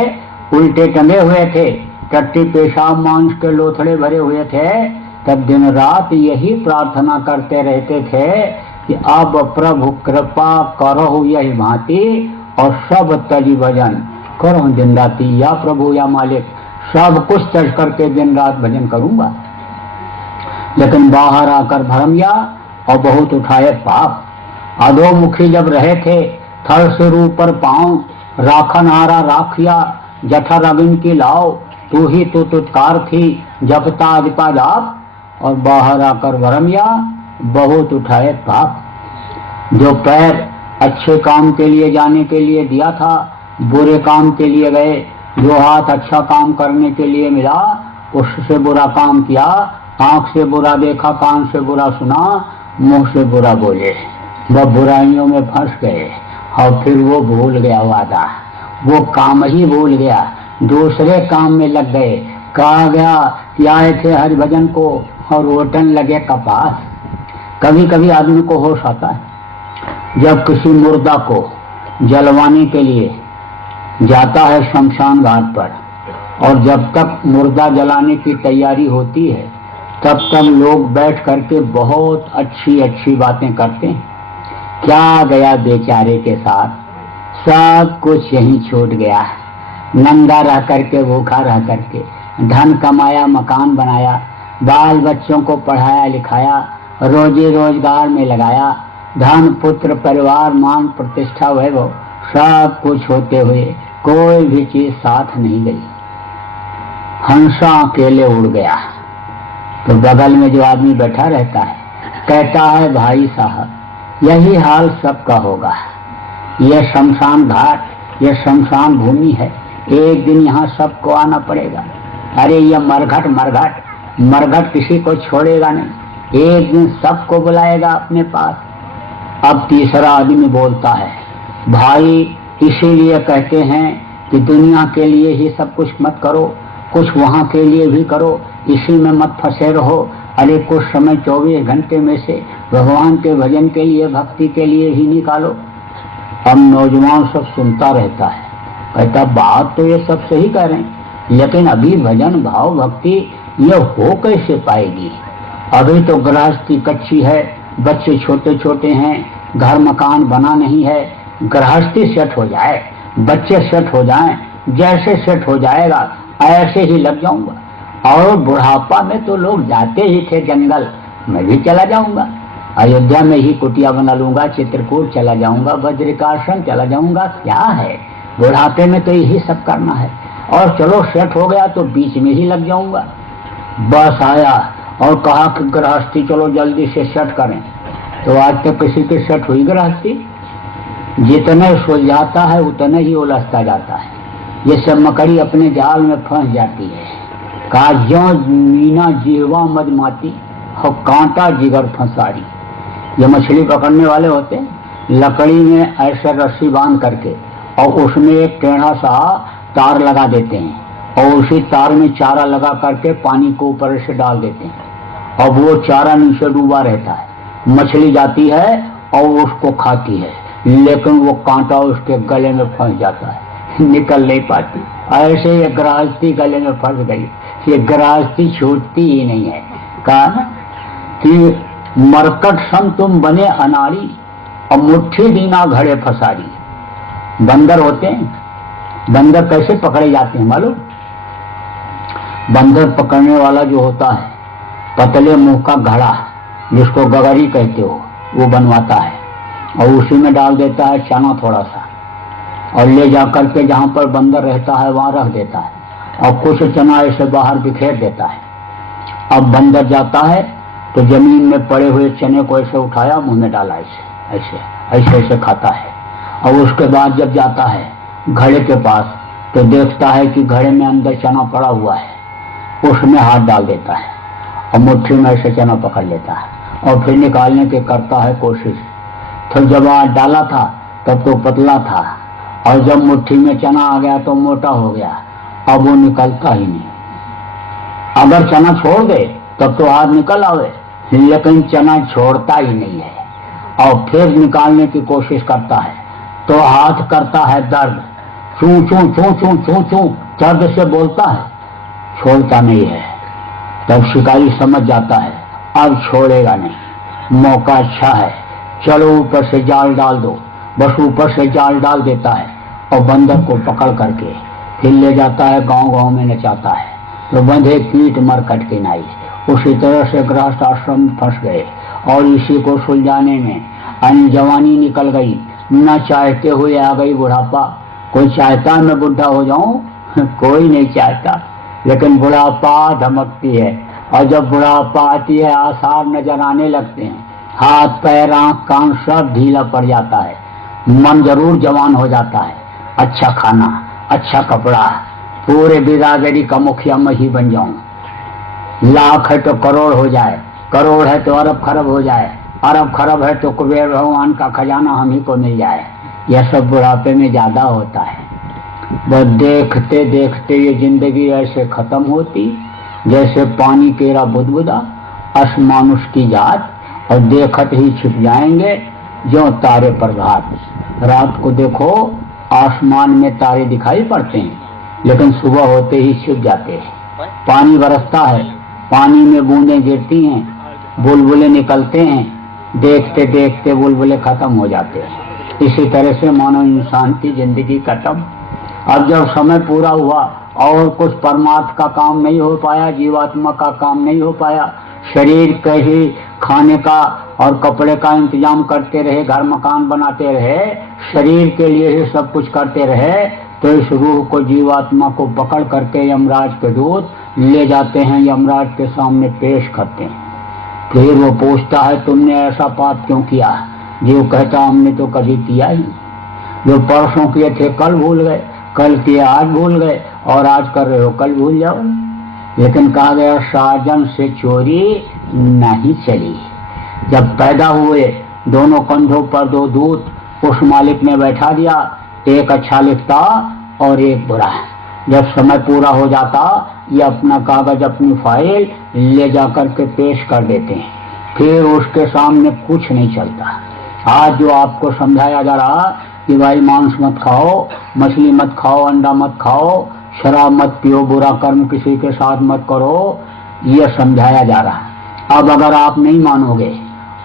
उल्टे टंगे हुए थे, टट्टी पेशाब मांस के लोथड़े भरे हुए थे, तब दिन रात यही प्रार्थना करते रहते थे कि अब प्रभु कृपा करो यही भांति और सब तजी भजन करो दिन राती। या प्रभु या मालिक, सब कुछ तज करके दिन रात भजन करूंगा। लेकिन बाहर आकर भरम गया और बहुत उठाए पाप। अधोमुखी जब रहे थे, थल सिर ऊपर पांव, राखन हारा राखिया, जठा रविन की लाओ, तू ही तो तुत्कार थी, जपता अधिका जाप। और बाहर आकर भरमिया, बहुत उठाए पाप। जो पैर अच्छे काम के लिए जाने के लिए दिया था, बुरे काम के लिए गए। जो हाथ अच्छा काम करने के लिए मिला, उससे बुरा काम किया। आंख से बुरा देखा, कान से बुरा सुना, मुंह से बुरा बोले, वह बुराइयों में फंस गए। और फिर वो भूल गया वादा, वो काम ही भूल गया, दूसरे काम में लग गए। कहा गया कि आए थे हरि भजन को और रोटन लगे कपास। कभी कभी आदमी को होश आता है, जब किसी मुर्दा को जलवाने के लिए जाता है शमशान घाट पर, और जब तक मुर्दा जलाने की तैयारी होती है, तब तक लोग बैठ करके बहुत अच्छी अच्छी बातें करते हैं। क्या गया बेचारे के साथ, सब कुछ यहीं छूट गया। नंगा रह करके, भूखा रह करके, धन कमाया, मकान बनाया, बाल बच्चों को पढ़ाया लिखाया, रोजी रोजगार में लगाया, धन पुत्र परिवार मान प्रतिष्ठा वैभव सब कुछ होते हुए कोई भी चीज साथ नहीं गई। हंसा अकेले उड़ गया। तो बगल में जो आदमी बैठा रहता है कहता है, भाई साहब यही हाल सबका होगा। यह शमशान घाट, यह शमशान भूमि है, एक दिन यहाँ सबको आना पड़ेगा। अरे यह मरघट मरघट मरघट किसी को छोड़ेगा नहीं, एक दिन सबको बुलाएगा अपने पास। अब तीसरा आदमी बोलता है, भाई इसीलिए कहते हैं कि दुनिया के लिए ही सब कुछ मत करो, कुछ वहाँ के लिए भी करो, इसी में मत फंसे रहो। अरे कुछ समय 24 घंटे में से भगवान के भजन के लिए, भक्ति के लिए ही निकालो। अब नौजवान सब सुनता रहता है, कहता बात तो ये सब सही कह रहे हैं, लेकिन अभी भजन भाव भक्ति ये हो कैसे पाएगी? अभी तो गृहस्थी कच्ची है, बच्चे छोटे छोटे हैं, घर मकान बना नहीं है। गृहस्थी सेट हो जाए, बच्चे सेट हो जाएं, जैसे सेट हो जाएगा ऐसे ही लग जाऊंगा। और बुढ़ापा में तो लोग जाते ही थे जंगल, मैं भी चला जाऊंगा। अयोध्या में ही कुटिया बना लूंगा, चित्रकूट चला जाऊंगा, बद्रिकाश्रम चला जाऊंगा। क्या है, बुढ़ापे में तो यही सब करना है। और चलो सेट हो गया तो बीच में ही लग जाऊंगा। बस आया और कहा कि गृहस्थी चलो जल्दी से सेट करें। तो आज तक किसी की सेट हुई गृहस्थी? जितने सुलझाता है उतने ही उलझता जाता है। ये सब मकड़ी अपने जाल में फंस जाती है। काज्यों मीना जीवा मदमाती और कांटा जिगर फंसारी। ये मछली पकड़ने वाले होते लकड़ी में ऐसे रस्सी बांध करके और उसमें एक टेढ़ा सा तार लगा देते हैं और उसी तार में चारा लगा करके पानी को ऊपर से डाल देते हैं और वो चारा नीचे डूबा रहता है। मछली जाती है और उसको खाती है, लेकिन वो कांटा उसके गले में फंस जाता है, निकल नहीं पाती। ऐसे ये गृहस्थी गले में फंस गई। ये गृहस्थी छूटती ही नहीं है। कहा कि मरकट सम तुम बने अनाड़ी और मुट्ठी दीना घड़े फसारी। बंदर होते हैं, बंदर कैसे पकड़े जाते हैं मालूम? बंदर पकड़ने वाला जो होता है पतले मुंह का घड़ा, जिसको गगरी कहते हो, वो बनवाता है और उसी में डाल देता है चना थोड़ा सा और ले जाकर के जहां पर बंदर रहता है वहां रख देता है और कुछ चना ऐसे बाहर बिखेर देता है। अब बंदर जाता है तो जमीन में पड़े हुए चने को ऐसे उठाया, मुंह में डाला, ऐसे ऐसे ऐसे ऐसे खाता है। और उसके बाद जब जाता है घड़े के पास तो देखता है कि घड़े में अंदर चना पड़ा हुआ है, उसमें हाथ डाल देता है और मुट्ठी में ऐसे चना पकड़ लेता है और फिर निकालने की करता है कोशिश। तो जब हाथ डाला था तब तो पतला था और जब मुट्ठी में चना आ गया तो मोटा हो गया, अब वो निकलता ही नहीं। अगर चना छोड़ दे तब तो हाथ निकल आवे, लेकिन चना छोड़ता ही नहीं है और फिर निकालने की कोशिश करता है तो हाथ करता है दर्द, चू चू चू चू चू चू दर्द से बोलता है, छोड़ता नहीं है। तब शिकारी समझ जाता है अब छोड़ेगा नहीं, मौका अच्छा है, चलो ऊपर से जाल डाल दो। बस ऊपर से जाल डाल देता है और बंदर को पकड़ करके फिर ले जाता है, गांव गांव में नचाता है। तो बंधे कीट मर कट के नाई। उसी तरह से गृहस्थ आश्रम फंस गए और इसी को सुलझाने में अन्य जवानी निकल गई, न चाहते हुए आ गई बुढ़ापा। कोई चाहता मैं बुढ़ा हो जाऊं? कोई नहीं चाहता, लेकिन बुढ़ापा धमकती है और जब बुढ़ापा आती है आसार नजर आने लगते हैं, हाथ पैर आंख कान सब ढीला पड़ जाता है, मन जरूर जवान हो जाता है। अच्छा खाना, अच्छा कपड़ा, पूरे बिरादरी का मुखिया मैं ही बन जाऊं। लाख है तो करोड़ हो जाए, करोड़ है तो अरब खरब हो जाए, अरब खरब है तो कुबेर भगवान का खजाना हम ही को मिल जाए। यह सब बुढ़ापे में ज्यादा होता है। बस देखते देखते ये जिंदगी ऐसे खत्म होती जैसे पानी केरा बुदबुदा, आसमान उसकी जात, और देखत ही छिप जाएंगे जो तारे पर घात। रात को देखो आसमान में तारे दिखाई पड़ते हैं, लेकिन सुबह होते ही छिप जाते हैं। पानी बरसता है, पानी में बूंदें गिरती हैं, बुलबुले निकलते हैं, देखते देखते बुलबुले खत्म हो जाते हैं। इसी तरह से मानव इंसान की जिंदगी खत्म। अब जब समय पूरा हुआ और कुछ परमार्थ का काम नहीं हो पाया, जीवात्मा का काम नहीं हो पाया, शरीर के ही खाने का और कपड़े का इंतजाम करते रहे, घर मकान बनाते रहे, शरीर के लिए ही सब कुछ करते रहे, तो इस रूह को, जीवात्मा को पकड़ करके यमराज के दूत ले जाते हैं, यमराज के सामने पेश करते हैं। फिर वो पूछता है तुमने ऐसा पाप क्यों किया? जीव कहता हमने तो कभी किया ही, जो परसों किए थे कल भूल गए, कल किए आज भूल गए, और आज कर रहे हो कल भूल जाओ। लेकिन कहा गया साजन से चोरी नहीं चली। जब पैदा हुए दोनों कंधों पर दो दूत उस मालिक ने बैठा दिया, एक अच्छा लिखता और एक बुरा। जब समय पूरा हो जाता ये अपना कागज, अपनी फाइल ले जाकर के पेश कर देते हैं, फिर उसके सामने कुछ नहीं चलता। आज जो आपको समझाया जा रहा कि भाई मांस मत खाओ, मछली मत खाओ, अंडा मत खाओ, शराब मत पियो, बुरा कर्म किसी के साथ मत करो, ये समझाया जा रहा है। अब अगर आप नहीं मानोगे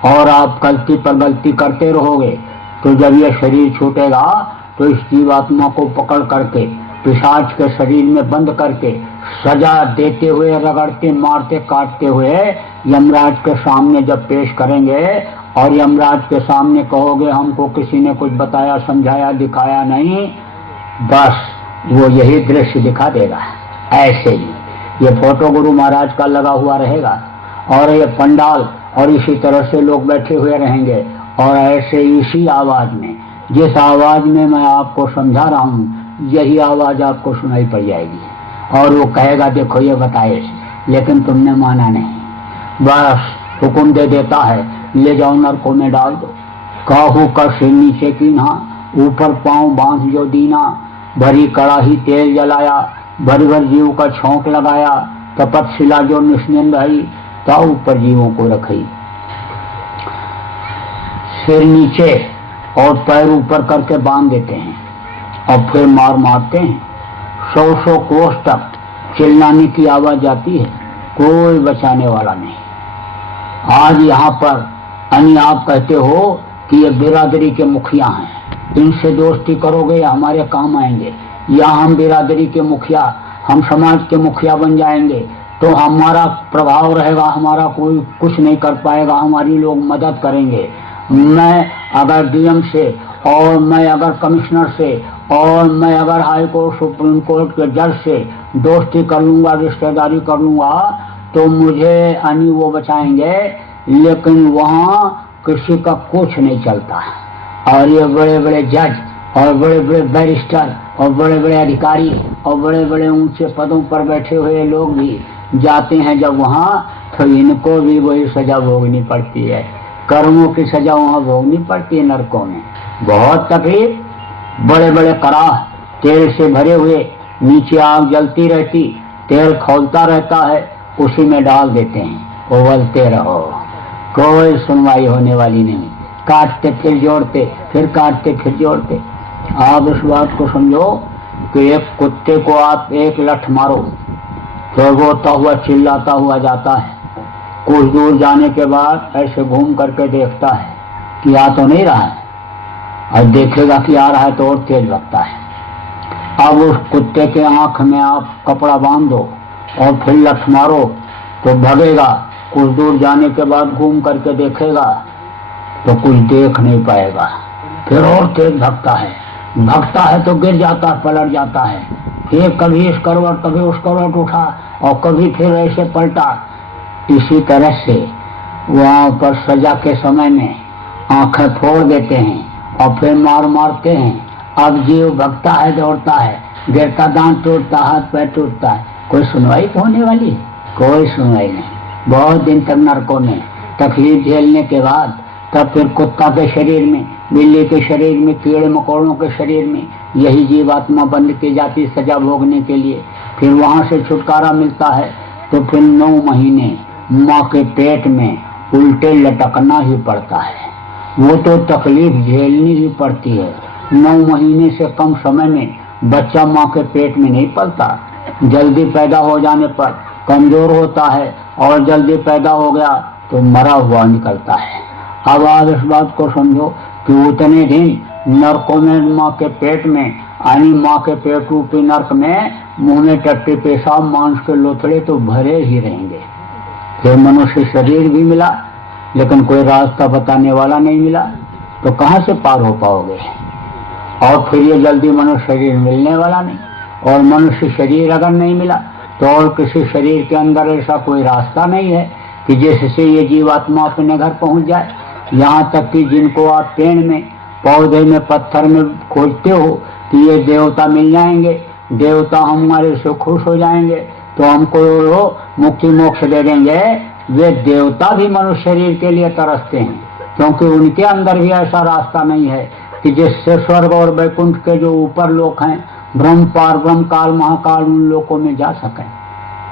और आप गलती पर गलती करते रहोगे तो जब ये शरीर छूटेगा तो इस जीवात्मा को पकड़ करके पिशाच के शरीर में बंद करके सजा देते हुए, रगड़ते, मारते, काटते हुए यमराज के सामने जब पेश करेंगे और यमराज के सामने कहोगे हमको किसी ने कुछ बताया, समझाया, दिखाया नहीं, बस वो यही दृश्य दिखा देगा। ऐसे ही ये फोटो गुरु महाराज का लगा हुआ रहेगा और ये पंडाल और इसी तरह से लोग बैठे हुए रहेंगे और ऐसे इसी आवाज में, जिस आवाज में मैं आपको समझा रहा हूँ, यही आवाज आपको सुनाई पड़ जाएगी और वो कहेगा देखो ये बताए, लेकिन तुमने माना नहीं। बस हुक्म दे देता है ले जाओ नरकों में डाल दो। काहू का सिर नीचे कीन्हा, ऊपर पांव बांध जो दीना, भरी कड़ाही तेल जलाया, भर भर जीव का छौंक लगाया, तपतशिला जो निस्निंद आई, ता ऊपर जीवों को रखी। सिर नीचे और पैर ऊपर करके बांध देते हैं और फिर मारते हैं। 100 कोस तक चिल्लाने की आवाज जाती है, कोई बचाने वाला नहीं। आज यहाँ पर आप कहते हो कि ये बिरादरी के मुखिया हैं, इनसे दोस्ती करोगे या हमारे काम आएंगे, या हम बिरादरी के मुखिया, हम समाज के मुखिया बन जाएंगे तो हमारा प्रभाव रहेगा, हमारा कोई कुछ नहीं कर पाएगा, हमारी लोग मदद करेंगे। मैं अगर डीएम से और मैं अगर कमिश्नर से और मैं अगर हाई कोर्ट, सुप्रीम कोर्ट के जज से दोस्ती कर लूंगा, रिश्तेदारी कर लूंगा तो मुझे वो बचाएंगे, लेकिन वहाँ किसी का कुछ नहीं चलता। और ये बड़े बड़े जज और बड़े बड़े बैरिस्टर और बड़े बड़े अधिकारी और बड़े बड़े ऊंचे पदों पर बैठे हुए लोग भी जाते हैं जब वहाँ, तो इनको भी वही सजा भोगनी पड़ती है, कर्मों की सजा वहाँ भोगनी पड़ती है नरकों में। बहुत तकलीफ, बड़े बड़े कराह तेल से भरे हुए, नीचे आग जलती रहती, तेल खौलता रहता है, उसी में डाल देते हैं, उबलते रहो, कोई सुनवाई होने वाली नहीं, काटते फिर जोड़ते, फिर काटते फिर जोड़ते। आप इस बात को समझो कि एक कुत्ते को आप एक लठ मारो तो रोता हुआ चिल्लाता हुआ जाता है, कुछ दूर जाने के बाद ऐसे घूम करके देखता है कि आ तो नहीं रहा है, और देखेगा कि आ रहा है तो और तेज लगता है। अब उस कुत्ते के आंख में आप कपड़ा बांध दो और फिर लठ मारो तो भगेगा, कुछ दूर जाने के बाद घूम करके देखेगा तो कुछ देख नहीं पाएगा, फिर और तेज भगता है तो गिर जाता है, पलट जाता है, फिर कभी इस करवट कभी उस करवट उठा और कभी फिर ऐसे पलटा। इसी तरह से वहाँ पर सजा के समय में आंखें फोड़ देते हैं और फिर मारते हैं। अब जीव भगता है, दौड़ता है, गिरता, दांत टूटता, हाथ पैर टूटता है, कोई सुनवाई होने वाली? कोई सुनवाई नहीं। बहुत दिन तक नरकों में तकलीफ झेलने के बाद तब फिर कुत्ता के शरीर में, बिल्ली के शरीर में, कीड़े मकोड़ों के शरीर में यही जीवात्मा बंद की जाती सजा भोगने के लिए। फिर वहां से छुटकारा मिलता है तो फिर 9 महीने माँ के पेट में उल्टे लटकना ही पड़ता है, वो तो तकलीफ झेलनी ही पड़ती है। 9 महीने से कम समय में बच्चा माँ के पेट में नहीं पलता, जल्दी पैदा हो जाने पर कमजोर होता है और जल्दी पैदा हो गया तो मरा हुआ निकलता है। अब आप इस बात को समझो कि उतने दिन नरकों में माँ के पेट में, यानी माँ के पेट रूपी नरक में मुंह में टट्टी, पेशाब, मांस के लोथड़े तो भरे ही रहेंगे। फिर मनुष्य शरीर भी मिला लेकिन कोई रास्ता बताने वाला नहीं मिला, तो कहाँ से पार हो पाओगे? और फिर ये जल्दी मनुष्य शरीर मिलने वाला नहीं। और मनुष्य शरीर अगर नहीं मिला तो और किसी शरीर के अंदर ऐसा कोई रास्ता नहीं है कि जिससे ये जीवात्मा अपने घर पहुंच जाए। यहाँ तक कि जिनको आप पेड़ में, पौधे में, पत्थर में खोजते हो कि ये देवता मिल जाएंगे, देवता हमारे से खुश हो जाएंगे तो हमको मुक्ति मोक्ष दे देंगे, वे देवता भी मनुष्य शरीर के लिए तरसते हैं, क्योंकि उनके अंदर भी ऐसा रास्ता नहीं है कि जिससे स्वर्ग और वैकुंठ के जो ऊपर लोक हैं, ब्रह्म, पार ब्रह्म, काल, महाकाल, उन लोकों में जा सकें।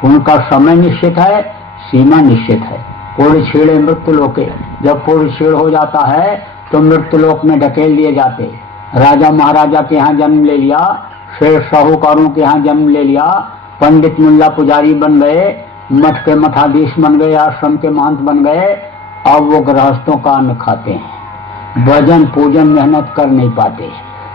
उनका समय निश्चित है, सीमा निश्चित है। पूर्ण छेड़े मृत्यु लोके, जब पूर्ण छेड़ हो जाता है तो मृत्यु लोक में ढकेल दिए जाते। राजा महाराजा के यहाँ जन्म ले लिया, शेर साहूकारों के यहाँ जन्म ले लिया, पंडित मुल्ला पुजारी बन गए, मठ के मठाधीश बन गए, आश्रम के महंत बन गए। अब वो गृहस्थों का अन्न खाते हैं, भजन पूजन मेहनत कर नहीं पाते।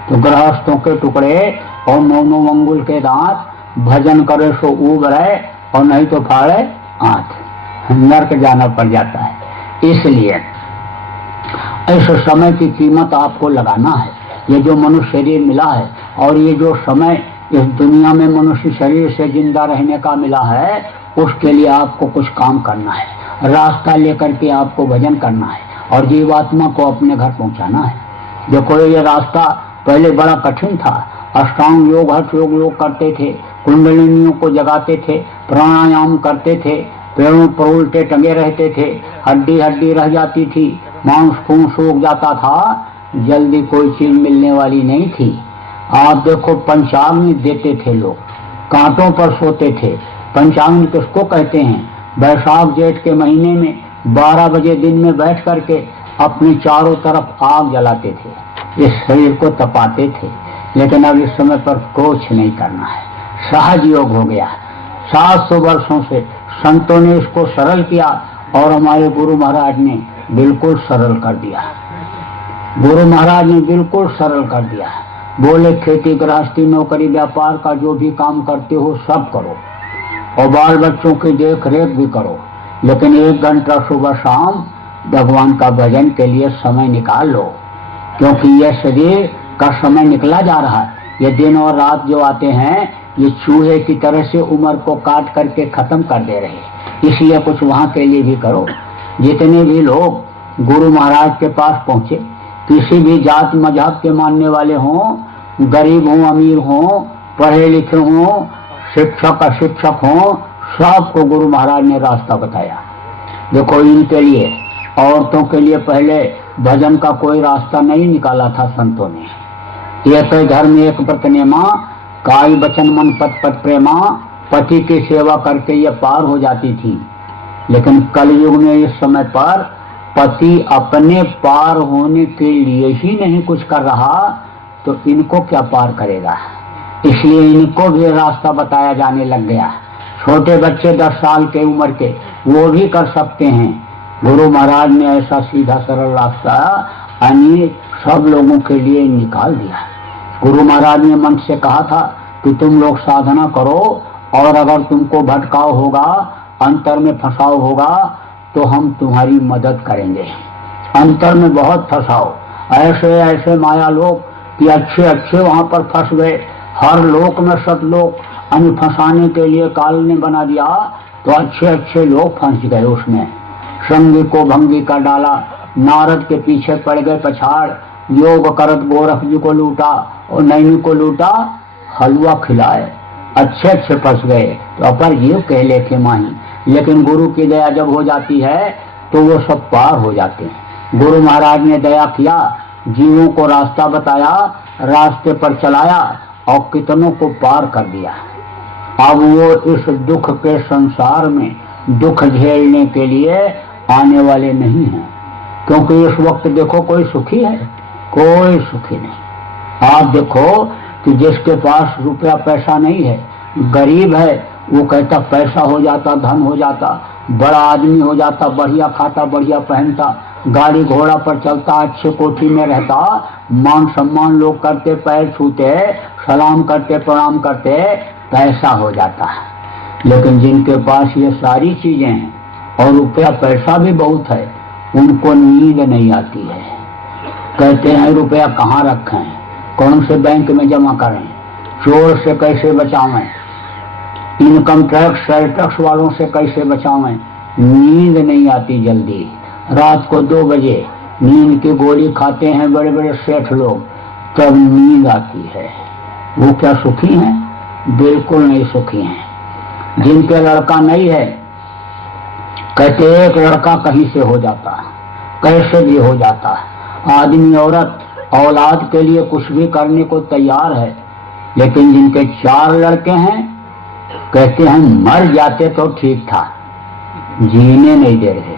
तो गृहस्थों के टुकड़े और 9 अंगुल के दांत, भजन करे सो ऊब रहे और नहीं तो फाड़े आंख, नरक जाना पड़ जाता है। इसलिए ऐसे समय की कीमत आपको लगाना है। ये जो मनुष्य शरीर मिला है और ये जो समय इस दुनिया में मनुष्य शरीर से जिंदा रहने का मिला है, उसके लिए आपको कुछ काम करना है, रास्ता लेकर के आपको भजन करना है और जीवात्मा को अपने घर पहुंचाना है। देखो ये रास्ता पहले बड़ा कठिन था। अष्टांग योग, हठ योग लोग करते थे, कुंडलिनियों को जगाते थे, प्राणायाम करते थे, पेड़ों पर उल्टे टंगे रहते थे, हड्डी हड्डी रह जाती थी, मांस खून सूख जाता था, जल्दी कोई चीज मिलने वाली नहीं थी। आप देखो पंचाग्नि देते थे लोग, कांटों पर सोते थे। पंचाग्नि किसको कहते हैं? बैसाख जेठ के महीने में 12 बजे दिन में बैठ करके अपने चारों तरफ आग जलाते थे, इस शरीर को तपाते थे। लेकिन अब इस समय पर कुछ नहीं करना है, सहज योग हो गया। 700 वर्षों से संतों ने इसको सरल किया और हमारे गुरु महाराज ने बिल्कुल सरल कर दिया। गुरु महाराज ने बिल्कुल सरल कर दिया। बोले खेती गृहस्थी नौकरी व्यापार का जो भी काम करते हो सब करो और बाल बच्चों की देख रेख भी करो, लेकिन 1 घंटा सुबह शाम भगवान का भजन के लिए समय निकाल लो, क्योंकि यह शरीर का समय निकला जा रहा है। ये दिन और रात जो आते हैं ये चूहे की तरह से उम्र को काट करके खत्म कर दे रहे, इसलिए कुछ वहां के लिए भी करो। जितने भी लोग गुरु महाराज के पास पहुंचे, किसी भी जात मजहब के मानने वाले हों, गरीब हों अमीर हों, पढ़े लिखे हों, शिक्षक अशिक्षक हों, सबको गुरु महाराज ने रास्ता बताया। देखो इनके लिए, औरतों के लिए पहले भजन का कोई रास्ता नहीं निकाला था संतों ने। एक घर में एक व्रत नेमा, काई बचन मन पत पत प्रेमा, पति की सेवा करके ये पार हो जाती थी। लेकिन कलयुग में इस समय पर पति अपने पार होने के लिए ही नहीं कुछ कर रहा तो इनको क्या पार करेगा। इसलिए इनको भी रास्ता बताया जाने लग गया। छोटे बच्चे 10 साल के उम्र के वो भी कर सकते हैं। गुरु महाराज ने ऐसा सीधा सरल रास्ता अनेक सब लोगों के लिए निकाल दिया। गुरु महाराज ने मन से कहा था कि तुम लोग साधना करो और अगर तुमको भटकाव होगा, अंतर में फंसाव होगा तो हम तुम्हारी मदद करेंगे। अंतर में बहुत फंसाओ, ऐसे ऐसे माया लोग कि अच्छे अच्छे वहां पर फंस गए। हर लोक में सतलोक अन्य फंसाने के लिए काल ने बना दिया, तो अच्छे अच्छे लोग फंस गए उसमें। संगी को भंगी का डाला, नारद के पीछे पड़ गए पछाड़, योग करत गोरख जी को लूटा और नैनी को लूटा, हलवा खिलाए, अच्छे अच्छे फंस गए। तो अपर जीव कह लेखे माही, लेकिन गुरु की दया जब हो जाती है तो वो सब पार हो जाते हैं। गुरु महाराज ने दया किया, जीवों को रास्ता बताया, रास्ते पर चलाया और कितनों को पार कर दिया। अब वो इस दुख के संसार में दुख झेलने के लिए आने वाले नहीं हैं, क्योंकि इस वक्त देखो कोई सुखी है? कोई सुखी नहीं। आप देखो कि जिसके पास रुपया पैसा नहीं है, गरीब है, वो कहता पैसा हो जाता, धन हो जाता, बड़ा आदमी हो जाता, बढ़िया खाता बढ़िया पहनता, गाड़ी घोड़ा पर चलता, अच्छे कोठी में रहता, मान सम्मान लोग करते, पैर छूते, सलाम करते, प्रणाम करते, पैसा हो जाता है। लेकिन जिनके पास ये सारी चीजें हैं और रुपया पैसा भी बहुत है, उनको नींद नहीं आती है। कहते हैं रुपया कहाँ रखें, कौन से बैंक में जमा करें, चोर से कैसे बचावें, इनकम टैक्स सेल टैक्स वालों से कैसे बचावें। नींद नहीं आती जल्दी। रात को 2 बजे नींद की गोली खाते हैं बड़े बड़े सेठ लोग, तब नींद आती है। वो क्या सुखी हैं? बिल्कुल नहीं सुखी हैं। जिनके लड़का नहीं है, कहते एक लड़का कहीं से हो जाता, कैसे भी हो जाता। आदमी औरत औलाद के लिए कुछ भी करने को तैयार है, लेकिन जिनके 4 लड़के हैं, कहते हैं मर जाते तो ठीक था, जीने नहीं दे रहे।